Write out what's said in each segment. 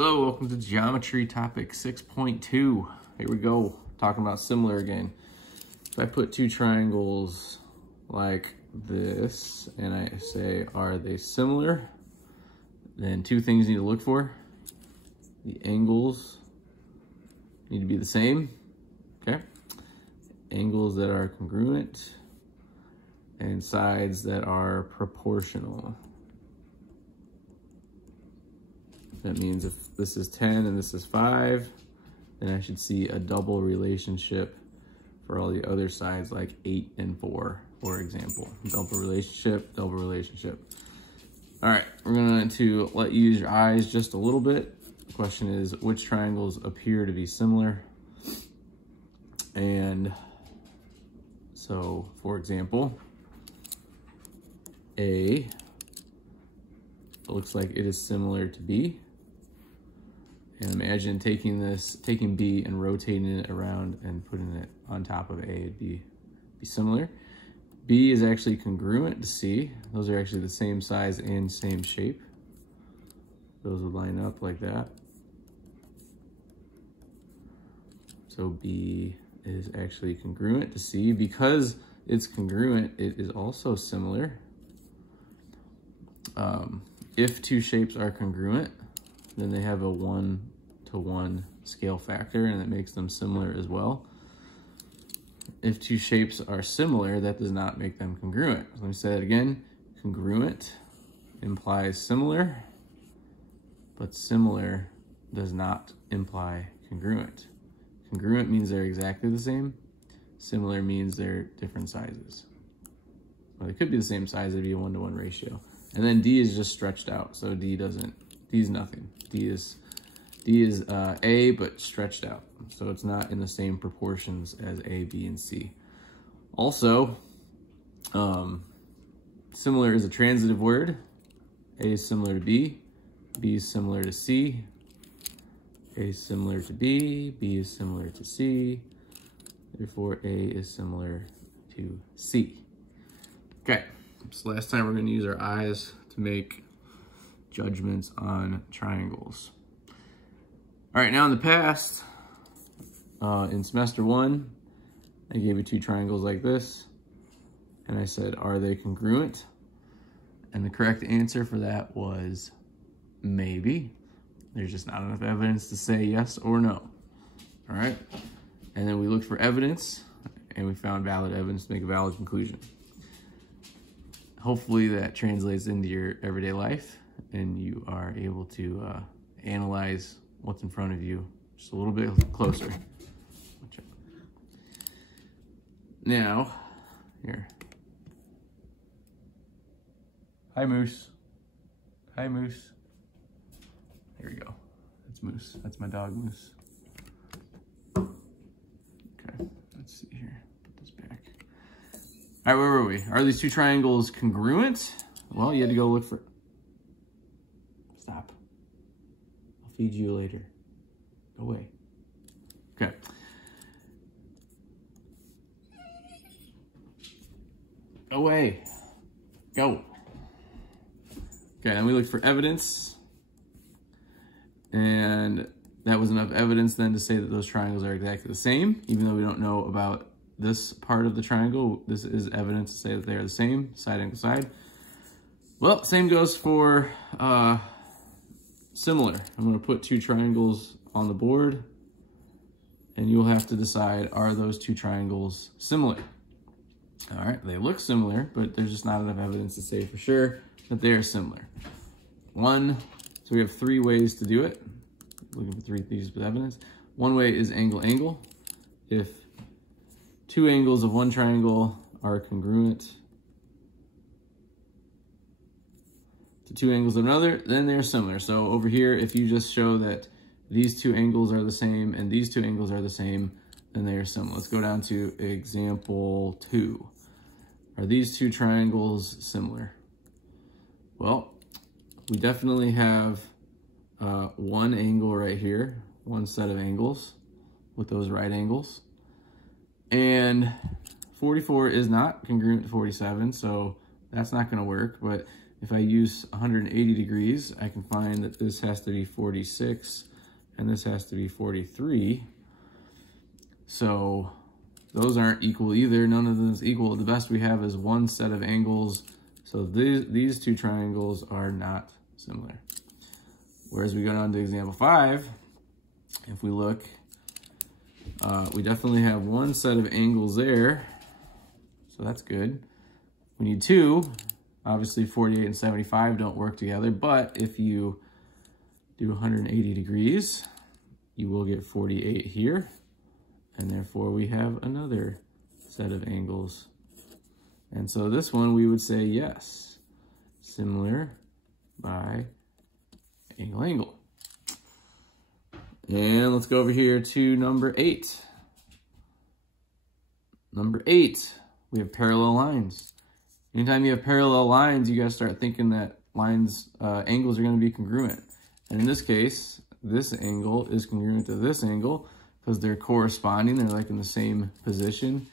Hello, welcome to Geometry Topic 6.2. Here we go, talking about similar again. If I put two triangles like this and I say, are they similar? Then two things you need to look for. The angles need to be the same, okay? Angles that are congruent and sides that are proportional. That means if this is 10 and this is 5, then I should see a double relationship for all the other sides, like 8 and 4, for example. Double relationship, double relationship. All right, we're going to let you use your eyes just a little bit. The question is, which triangles appear to be similar? And so, for example, A looks like it is similar to B. And imagine taking B and rotating it around and putting it on top of A. It'd be similar. B is actually congruent to C. Those are actually the same size and same shape. Those would line up like that. So B is actually congruent to C. Because it's congruent, it is also similar. If two shapes are congruent, then they have a 1-to-1 scale factor, and it makes them similar as well. If two shapes are similar, that does not make them congruent. So let me say that again. Congruent implies similar, but similar does not imply congruent. Congruent means they're exactly the same. Similar means they're different sizes. Well, they could be the same size, it'd be a 1-to-1 ratio. And then D is just stretched out, so D is nothing. D is A, but stretched out. So it's not in the same proportions as A, B, and C. Also, similar is a transitive word. A is similar to B is similar to C, A is similar to B is similar to C, therefore A is similar to C. Okay, so last time we're going to use our eyes to make judgments on triangles. All right, now in the past, in semester 1, I gave you two triangles like this, and I said, are they congruent? And the correct answer for that was maybe. There's just not enough evidence to say yes or no. All right, and then we looked for evidence, and we found valid evidence to make a valid conclusion. Hopefully that translates into your everyday life and you are able to analyze what's in front of you just a little bit closer. Now, here. Hi, Moose. Hi, Moose. There we go. That's Moose. That's my dog, Moose. Okay, let's see here. Put this back. All right, where were we? Are these two triangles congruent? Well, you had to go look for... Stop. I'll feed you later. Go away. Okay. Away. Go. Okay, then we looked for evidence. And that was enough evidence then to say that those triangles are exactly the same, even though we don't know about this part of the triangle. This is evidence to say that they are the same, side angle side. Well, same goes for similar. I'm going to put two triangles on the board, and you'll have to decide, are those two triangles similar? All right, they look similar, but there's just not enough evidence to say for sure that they are similar. So we have three ways to do it. Looking for three pieces of evidence. One way is angle-angle. If two angles of one triangle are congruent to two angles of another, then they're similar. So over here, if you just show that these two angles are the same and these two angles are the same, then they are similar. Let's go down to example 2. Are these two triangles similar? Well, we definitely have one angle right here, one set of angles with those right angles. And 44 is not congruent to 47, so that's not going to work. But if I use 180 degrees, I can find that this has to be 46 and this has to be 43. So those aren't equal either. None of them is equal. The best we have is one set of angles. So these two triangles are not similar. Whereas we go down to example 5, if we look, we definitely have one set of angles there. So that's good. We need 2. Obviously 48 and 75 don't work together, but if you do 180 degrees, you will get 48 here. And therefore we have another set of angles. And so this one we would say yes, similar by angle, angle. And let's go over here to number 8. Number 8, we have parallel lines. Anytime you have parallel lines, you guys start thinking that lines, angles are going to be congruent. And in this case, this angle is congruent to this angle because they're corresponding. They're like in the same position.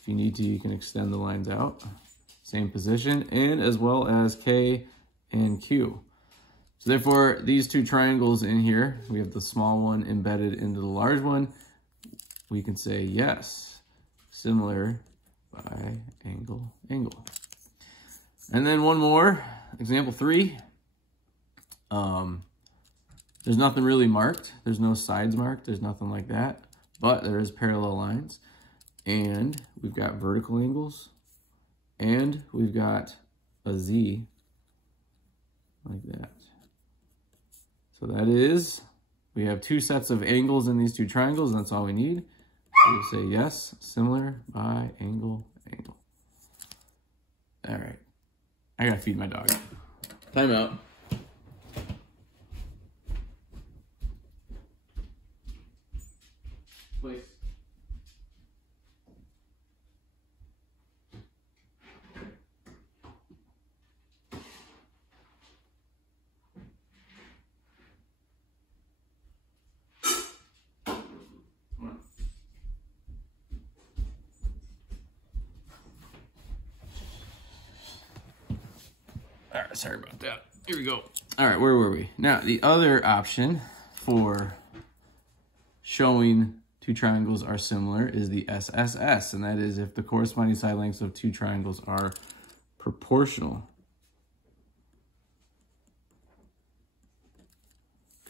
If you need to, you can extend the lines out. Same position, and as well as K and Q. So therefore, these two triangles in here, we have the small one embedded into the large one. We can say yes, similar by angle, angle. And then one more, example 3. There's nothing really marked. There's no sides marked. There's nothing like that. But there is parallel lines. And we've got vertical angles. And we've got a Z like that. So that is, we have 2 sets of angles in these 2 triangles, and that's all we need. So we'll say yes, similar by angle, angle. All right. I gotta feed my dog. Time out. Please. All right, sorry about that. Here we go. All right, where were we? Now, the other option for showing 2 triangles are similar is the SSS, and that is if the corresponding side lengths of 2 triangles are proportional.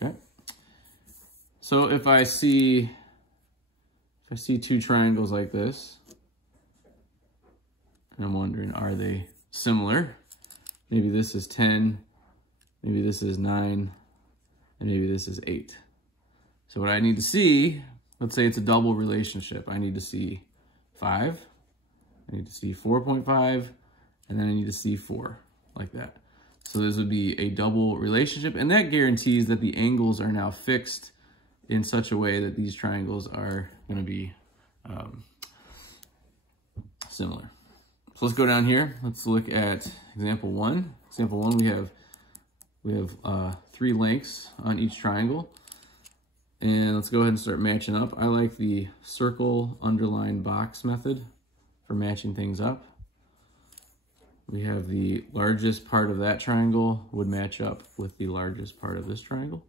Okay. So if I see 2 triangles like this, and I'm wondering, are they similar? Maybe this is 10, maybe this is 9, and maybe this is 8. So what I need to see, let's say it's a double relationship. I need to see 5, I need to see 4.5, and then I need to see 4, like that. So this would be a double relationship, and that guarantees that the angles are now fixed in such a way that these triangles are going to be similar. So let's go down here. Let's look at example 1. Example 1, we have 3 lengths on each triangle. And let's go ahead and start matching up. I like the circle underline box method for matching things up. We have the largest part of that triangle would match up with the largest part of this triangle.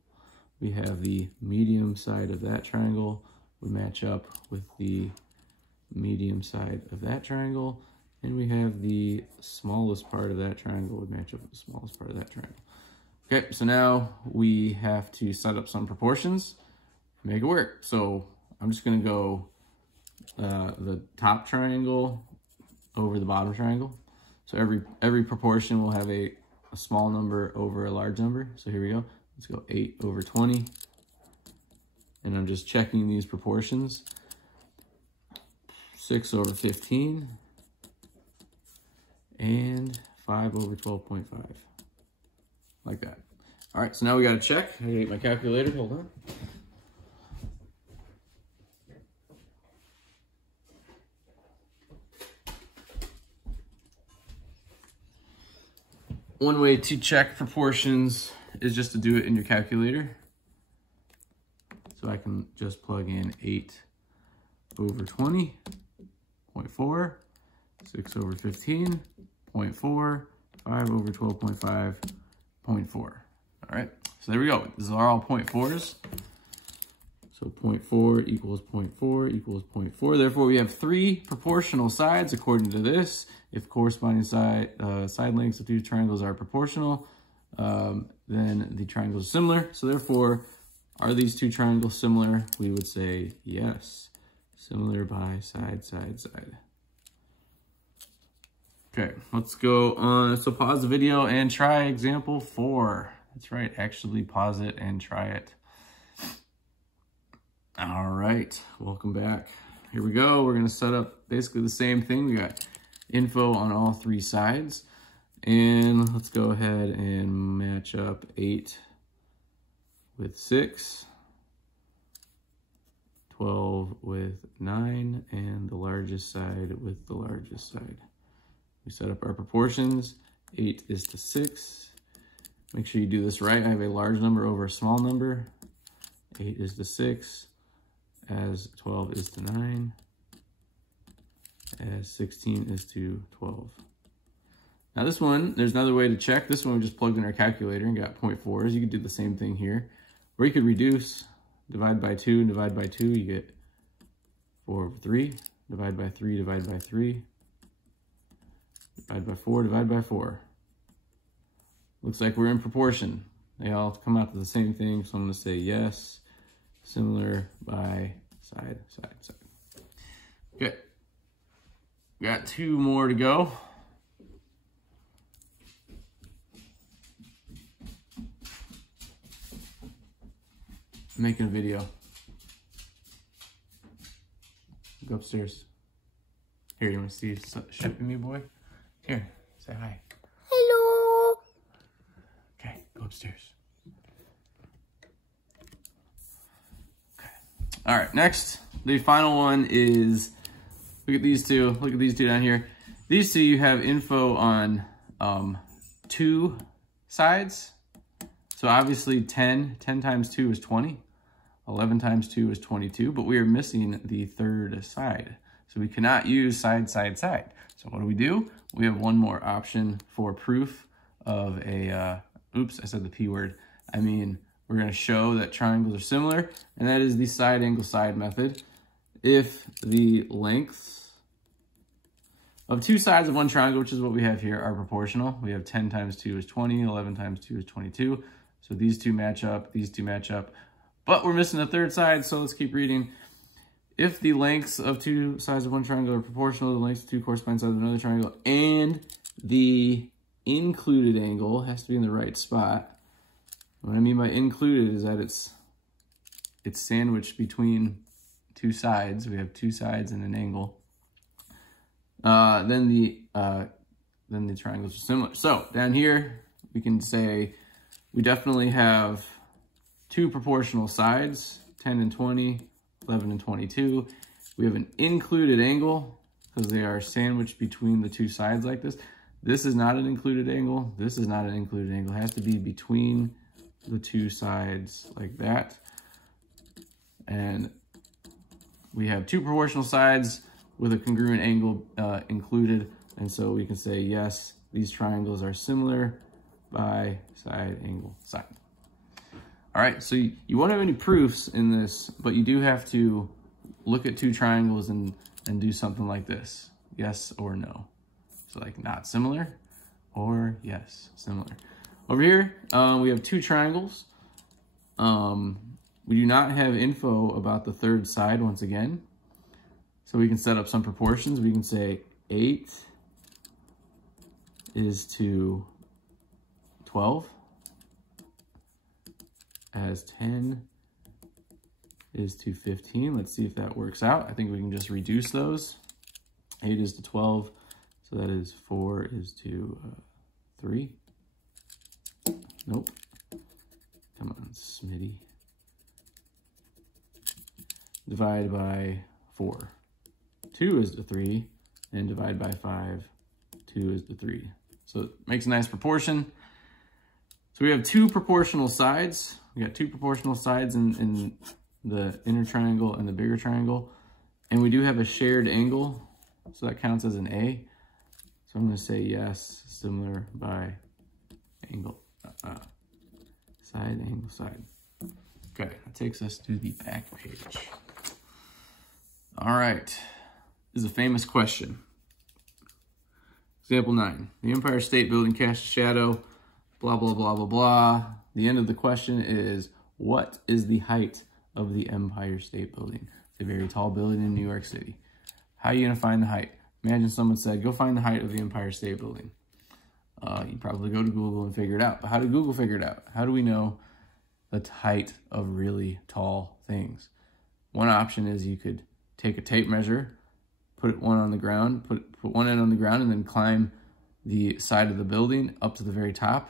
We have the medium side of that triangle would match up with the medium side of that triangle. And we have the smallest part of that triangle would match up with the smallest part of that triangle. Okay, so now we have to set up some proportions and make it work. So I'm just gonna go the top triangle over the bottom triangle. So every proportion will have a small number over a large number. So here we go. Let's go 8 over 20. And I'm just checking these proportions. 6 over 15. And 5 over 12.5. Like that. All right, so now we got to check. I gotta get my calculator. Hold on. One way to check proportions is just to do it in your calculator. So I can just plug in 8 over 20, 0.4, 6 over 15, 0.4, 5 over 12.5, 0.4. All right, so there we go. These are all 0.4s. So 0.4 equals 0.4 equals 0.4. Therefore, we have 3 proportional sides according to this. If corresponding side lengths of 2 triangles are proportional, then the triangles are similar. So therefore, are these 2 triangles similar? We would say yes. Similar by side, side, side. Okay, let's go on. So pause the video and try example 4. That's right, actually pause it and try it. All right, welcome back. Here we go. We're gonna set up basically the same thing. We got info on all 3 sides. And let's go ahead and match up 8 with 6, 12 with 9, and the largest side with the largest side. We set up our proportions. 8 is to 6. Make sure you do this right. I have a large number over a small number. 8 is to 6, as 12 is to 9, as 16 is to 12. Now this one, there's another way to check. This one we just plugged in our calculator and got 0.4s. You could do the same thing here. Or you could reduce, divide by 2 and divide by 2, you get 4 over 3. Divide by 3, divide by 3. Divide by 4, divide by 4. Looks like we're in proportion. They all come out to the same thing, so I'm gonna say yes. Similar by side, side, side. Okay. Got 2 more to go. I'm making a video. Go upstairs. Here, you want to see shipping me, boy? Here, say hi. Hello. Okay, go upstairs. Okay. All right, next, the final one is, look at these two. Look at these 2 down here. These 2, you have info on 2 sides. So obviously 10 times 2 is 20. 11 times 2 is 22, but we are missing the 3rd side. So we cannot use side, side, side. So what do? We have one more option for proof of a, oops, I said the P word. I mean, we're gonna show that triangles are similar, and that is the side angle side method. If the lengths of 2 sides of one triangle, which is what we have here, are proportional, we have 10 times 2 is 20, 11 times 2 is 22. So these 2 match up, these 2 match up, but we're missing the 3rd side, so let's keep reading. If the lengths of 2 sides of one triangle are proportional to the lengths of 2 corresponding sides of another triangle, and the included angle has to be in the right spot. What I mean by included is that it's sandwiched between 2 sides. We have 2 sides and an angle. Then the triangles are similar. So down here, we can say we definitely have 2 proportional sides, 10 and 20, 11 and 22. We have an included angle because they are sandwiched between the 2 sides like this. This is not an included angle. This is not an included angle. It has to be between the 2 sides like that. And we have 2 proportional sides with a congruent angle included. And so we can say, yes, these triangles are similar by side, angle, side. All right, so you won't have any proofs in this, but you do have to look at 2 triangles and do something like this, yes or no. So like not similar or yes, similar. Over here, we have 2 triangles. We do not have info about the 3rd side once again. So we can set up some proportions. We can say 8 is to 12, as 10 is to 15. Let's see if that works out. I think we can just reduce those. 8 is to 12, so that is 4 is to 3. Nope. Come on, Smitty. Divide by 4. 2 is to 3, and divide by 5. 2 is to 3. So it makes a nice proportion. So we have 2 proportional sides. We got 2 proportional sides in the inner triangle and the bigger triangle. And we do have a shared angle, so that counts as an A. So I'm going to say yes, similar by angle, side, angle, side. Okay, that takes us to the back page. All right, this is a famous question. Example 9, the Empire State Building casts a shadow, blah, blah, blah, blah, blah. The end of the question is, what is the height of the Empire State Building? It's a very tall building in New York City. How are you going to find the height? Imagine someone said, go find the height of the Empire State Building. You probably go to Google and figure it out. But how did Google figure it out? How do we know the height of really tall things? One option is you could take a tape measure, put one on the ground, put one end on the ground, and then climb the side of the building up to the very top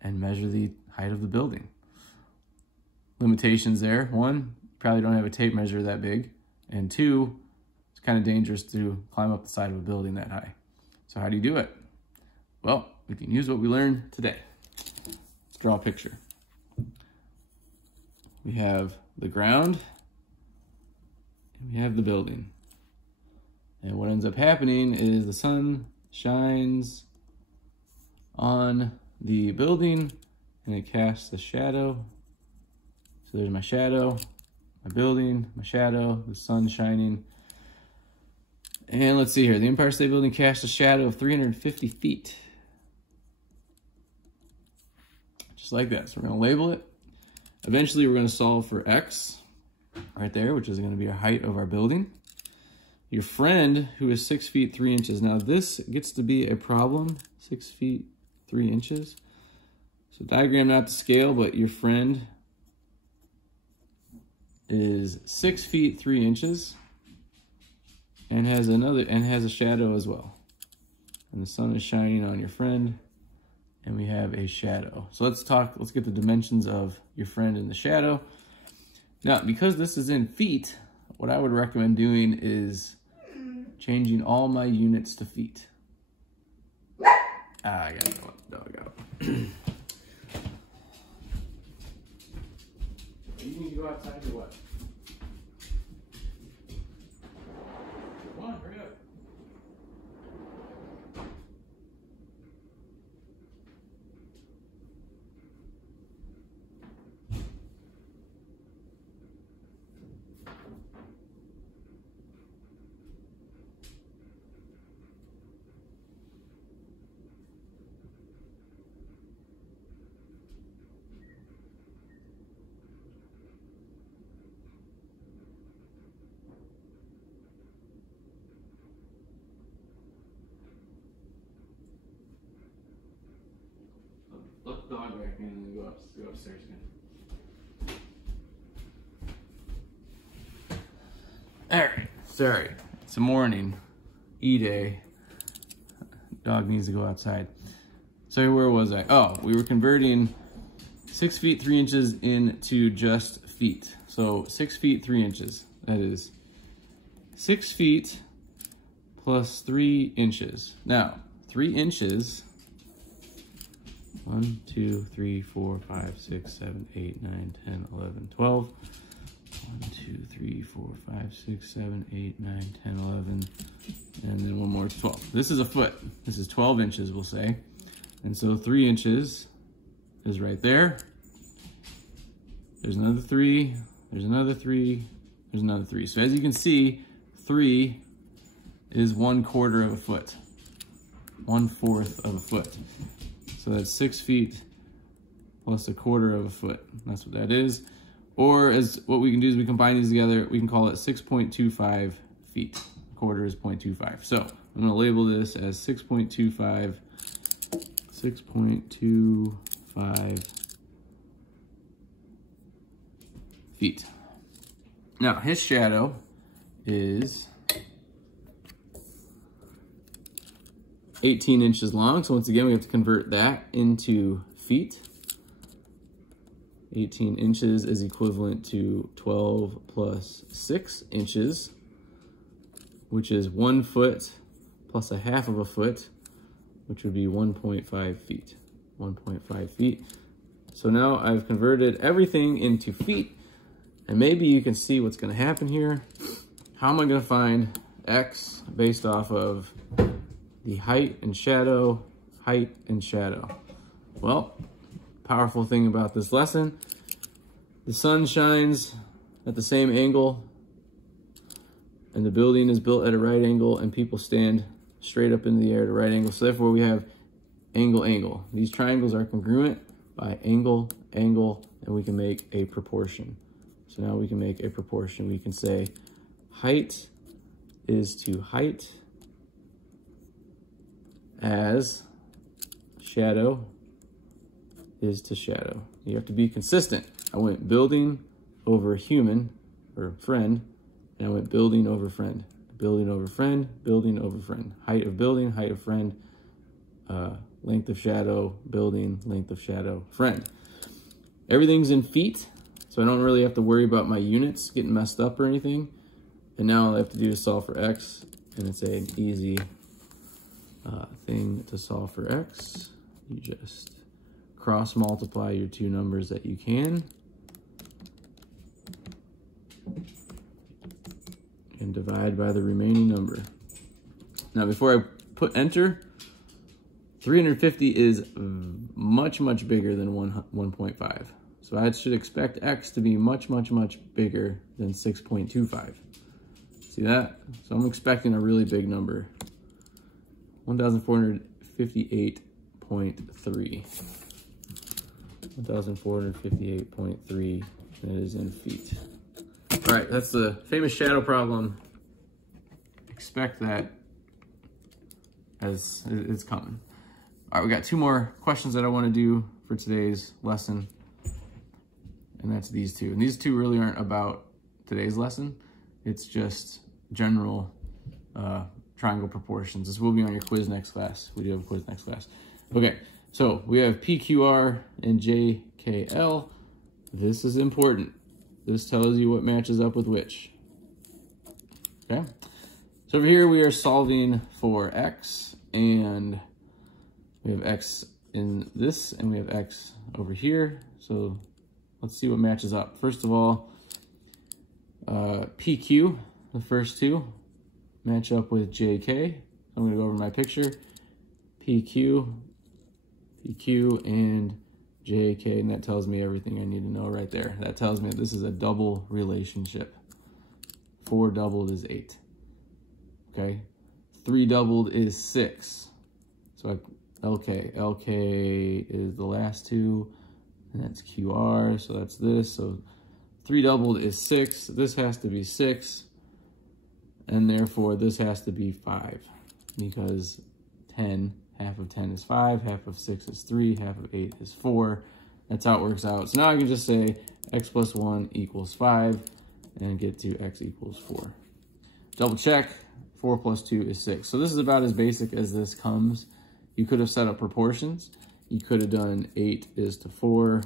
and measure the height of the building. Limitations there. One, you probably don't have a tape measure that big. And two, it's kind of dangerous to climb up the side of a building that high. So how do you do it? Well, we can use what we learned today. Let's draw a picture. We have the ground, and we have the building. And what ends up happening is the sun shines on the building and it casts a shadow. So there's my shadow, my building, my shadow, the sun shining. And let's see here, the Empire State Building casts a shadow of 350 feet. Just like that. So we're going to label it. Eventually we're going to solve for X right there, which is going to be our height of our building. Your friend, who is 6 feet 3 inches. Now this gets to be a problem, 6 feet 3 inches. So diagram not to scale, but your friend is 6 feet 3 inches and has a shadow as well. And the sun is shining on your friend and we have a shadow. So let's get the dimensions of your friend and the shadow. Now, because this is in feet, what I would recommend doing is changing all my units to feet. I gotta let the dog out. You need to go outside or what? Come on, hurry up. Let the dog back in and then go upstairs again. Alright, sorry. It's a morning. E-day. Dog needs to go outside. So where was I? Oh, we were converting 6 feet 3 inches into just feet. So 6 feet 3 inches. That is 6 feet plus 3 inches. Now, 3 inches. 1, 2, 3, 4, 5, 6, 7, 8, 9, 10, 11, 12. 1, 2, 3, 4, 5, 6, 7, 8, 9, 10, 11. And then one more, 12. This is a foot. This is 12 inches, we'll say. And so 3 inches is right there. There's another 3. There's another 3. There's another 3. So as you can see, 3 is 1/4 of a foot. 1/4 of a foot. So that's 6 feet plus 1/4 of a foot. That's what that is. Or as what we can do is we combine these together, we can call it 6.25 feet. 1/4 is 0.25. So I'm gonna label this as 6.25 feet. Now his shadow is 18 inches long. So once again, we have to convert that into feet. 18 inches is equivalent to 12 plus 6 inches, which is 1 foot plus 1/2 of a foot, which would be 1.5 feet. 1.5 feet. So now I've converted everything into feet, and maybe you can see what's going to happen here. How am I going to find X based off of the height and shadow, height and shadow. Well, powerful thing about this lesson, the sun shines at the same angle and the building is built at a right angle and people stand straight up in the air at a right angle. So therefore we have angle, angle. These triangles are congruent by angle, angle, and we can make a proportion. So now we can make a proportion. We can say height is to height as shadow is to shadow. You have to be consistent. I went building over human or friend, and I went building over friend. Building over friend, building over friend. Height of building, height of friend, length of shadow, building, length of shadow, friend. Everything's in feet, so I don't really have to worry about my units getting messed up or anything. And now all I have to do is solve for x, and it's an easy thing to solve for x. You just cross multiply your two numbers that you can, and divide by the remaining number. Now before I put enter, 350 is much, much bigger than 1.5. So I should expect x to be much, much, much bigger than 6.25. See that? So I'm expecting a really big number. 1,458.3. 1,458.3, that is in feet. All right, that's the famous shadow problem. Expect that as it's coming. All right, we got two more questions that I want to do for today's lesson, and that's these two. And these two really aren't about today's lesson. It's just general triangle proportions. This will be on your quiz next class. We do have a quiz next class. Okay, so we have PQR and JKL. This is important. This tells you what matches up with which. Okay, so over here we are solving for x, and we have x in this, and we have x over here. So let's see what matches up. First of all, PQ, the first two, match up with JK. I'm gonna go over my picture. PQ, and JK, and that tells me everything I need to know right there. That tells me this is a double relationship. 4 doubled is 8. Okay, 3 doubled is 6. So LK is the last two, and that's QR, so that's this. So 3 doubled is 6. This has to be 6, and therefore this has to be 5, because 10, half of 10 is 5, half of 6 is 3, half of 8 is 4. That's how it works out. So now I can just say x plus 1 equals 5 and get to x equals 4. Double check, 4 plus 2 is 6. So this is about as basic as this comes. You could have set up proportions. You could have done 8 is to 4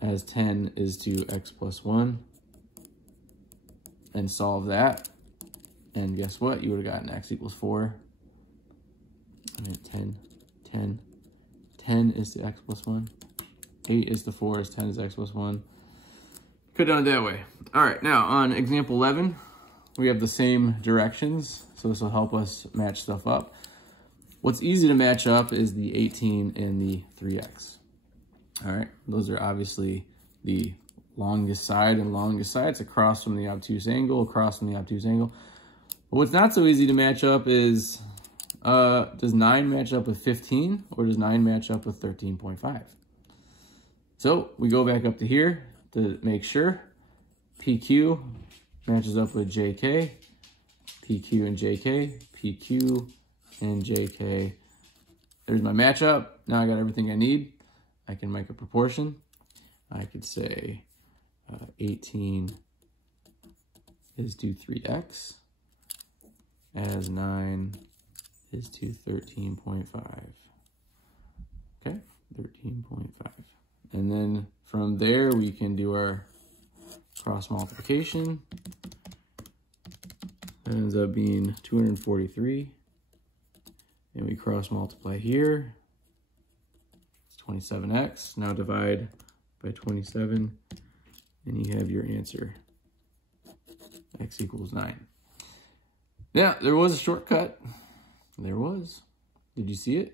as 10 is to x plus 1 and solve that. And guess what? You would have gotten x equals 4. And 10 is to x plus 1. 8 is to 4 as 10 is x plus 1. Could have done it that way. All right, now on example 11, we have the same directions, so this will help us match stuff up. What's easy to match up is the 18 and the 3x. All right, those are obviously the longest side and longest side. It's across from the obtuse angle, across from the obtuse angle. But what's not so easy to match up is, does 9 match up with 15, or does 9 match up with 13.5? So we go back up to here to make sure. PQ matches up with JK, PQ and JK, PQ and JK. There's my matchup. Now I got everything I need. I can make a proportion. I could say 18 is to 3x, as 9 is to 13.5. Okay, 13.5. And then from there, we can do our cross multiplication. That ends up being 243. And we cross multiply here. It's 27x. Now divide by 27, and you have your answer. X equals 9. Now, there was a shortcut. There was. Did you see it?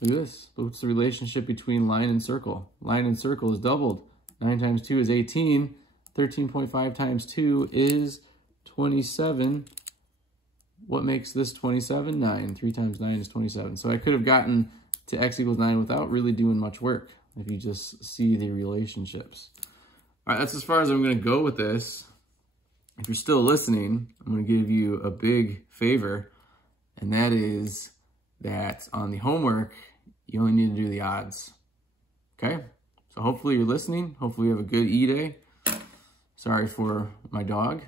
Look at this. What's the relationship between line and circle? Line and circle is doubled. 9 times 2 is 18. 13.5 times 2 is 27. What makes this 27? 9. 3 times 9 is 27. So I could have gotten to x equals 9 without really doing much work if you just see the relationships. All right, that's as far as I'm going to go with this. If you're still listening, I'm going to give you a big favor, and that is that on the homework, you only need to do the odds. Okay? So hopefully you're listening. Hopefully you have a good E-Day. Sorry for my dog,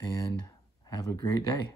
and have a great day.